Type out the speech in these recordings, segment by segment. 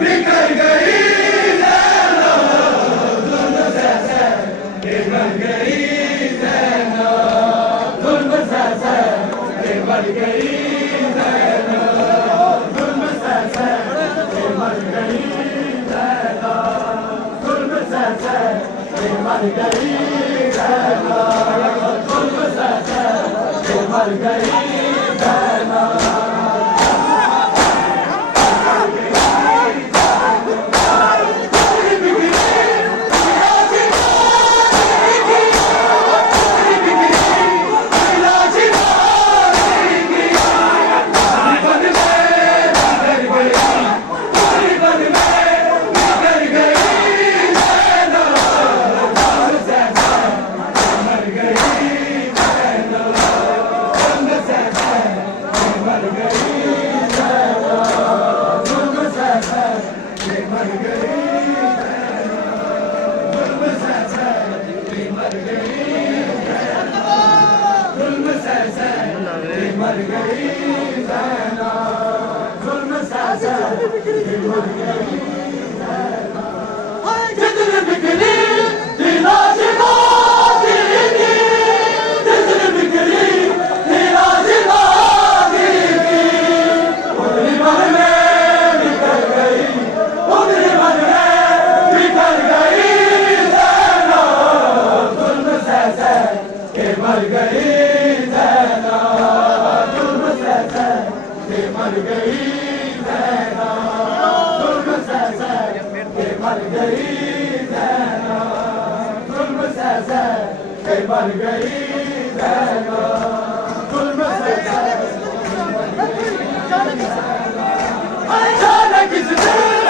बिखर गई ज़ैना, जुल्म से के मर गई ज़ैना, जुल्म से के मर गई ज़ैना, जुल्म से के मर गई ज़ैना, जुल्म से के मर गई ज़ैना, जुल्म से के मर गई ज़ैना। मर गई ज़ैना, जुल्म से मर गई ज़ैना, जितनी बिखरी थी लाज गाज़ी की, जितनी बिखरी थी लाज गाज़ी की, उतनी मन में बिखर गई, उतनी मन में बिखर गई ज़ैना, जुल्म से के मर गई ज़ैना, मर गई ज़ैना, जुल्म से के मर गई ज़ैना, जुल्म से के मर गई ज़ैना, जुल्म से जाने किस दिन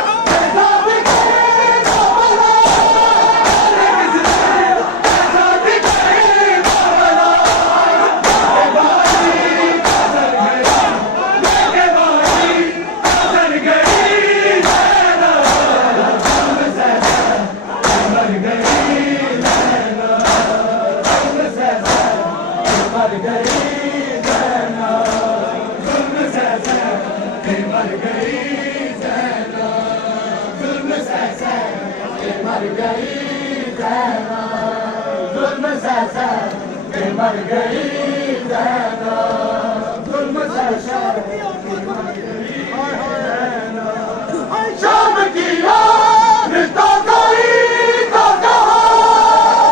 मर गई ज़ैना, जुल्म से के मर गई ज़ैना, जुल्म से के मर गई ज़ैना। शाम की याद तो कोई तो कहा,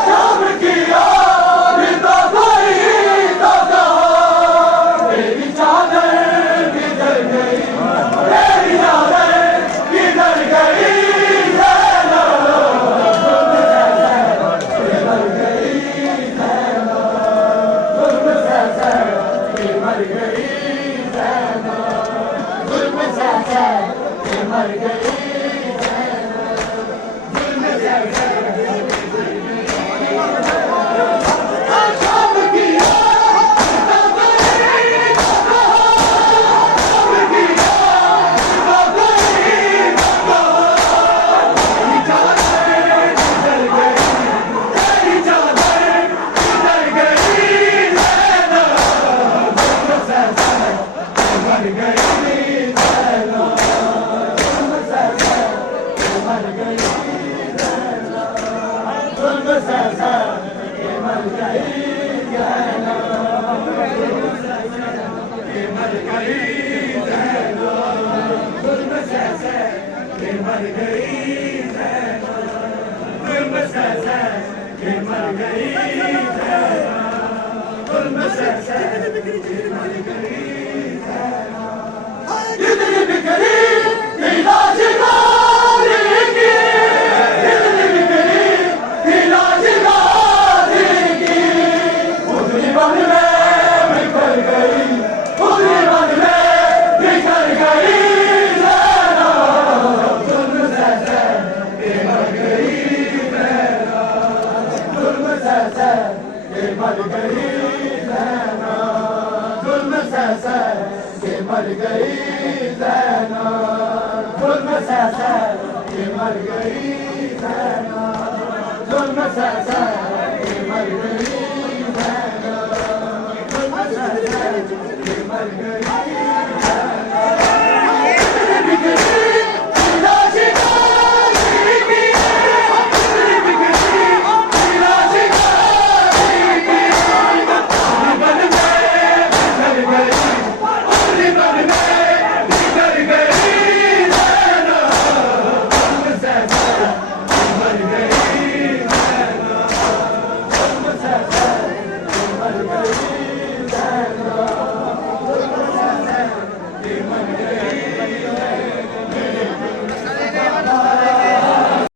शाम की याद तो कोई तो कहा, तेरी चादर किधर गई, तेरी चादर किधर गई, मर गई ज़ैना, जुल्म से मर गई ज़ैना, जुल्म से शाम की याद तो कोई तो कहा, शाम की याद तो कोई तो कहा, तेरी चादर किधर गई, तेरी चादर किधर गई ज़ैना, मर गई ज़ैना, जुल्म से मर गई ज़ैना, जुल्म से मर गई ज़ैना, मर गई ज़ैना, जुल्म से मर गई ज़ैना, जुल्म से मर गई ज़ैना, जुल्म से मर गई ज़ैना, जितनी बिखरी थी लाज गाज़ी की, जितनी बिखरी थी लाज गाज़ी की, उतनी मन में बिखर गई, उतनी मन में बिखर गई ज़ैना, जुल्म से मर गई ज़ैना, जुल्म से मर गई ज़ैना, जुल्म से मर गई ज़ैना, जुल्म से मर गई ज़ैना, जुल्म से मर गई ज़ैना, जुल्म से मर गई।